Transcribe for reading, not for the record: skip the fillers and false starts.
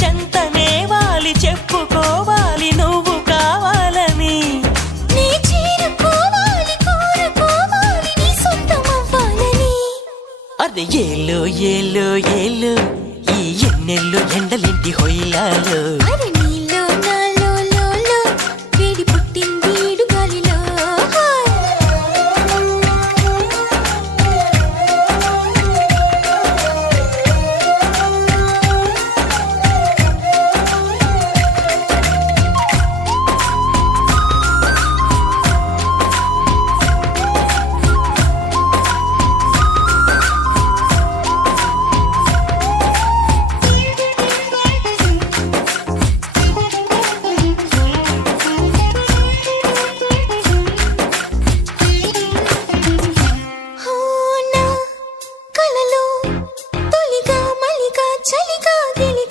చెంతనే వాలి చెప్పుకోవాలి నువ్వు కావాలని. నీ చేరుకోవాలి కోరుకోవాలి నీ సొంతమవ్వాలని. అరే ఏలో ఏలో ఏలో ఈ ఎన్నెల్లో ఎండలింటి హొయిలాలో. అరే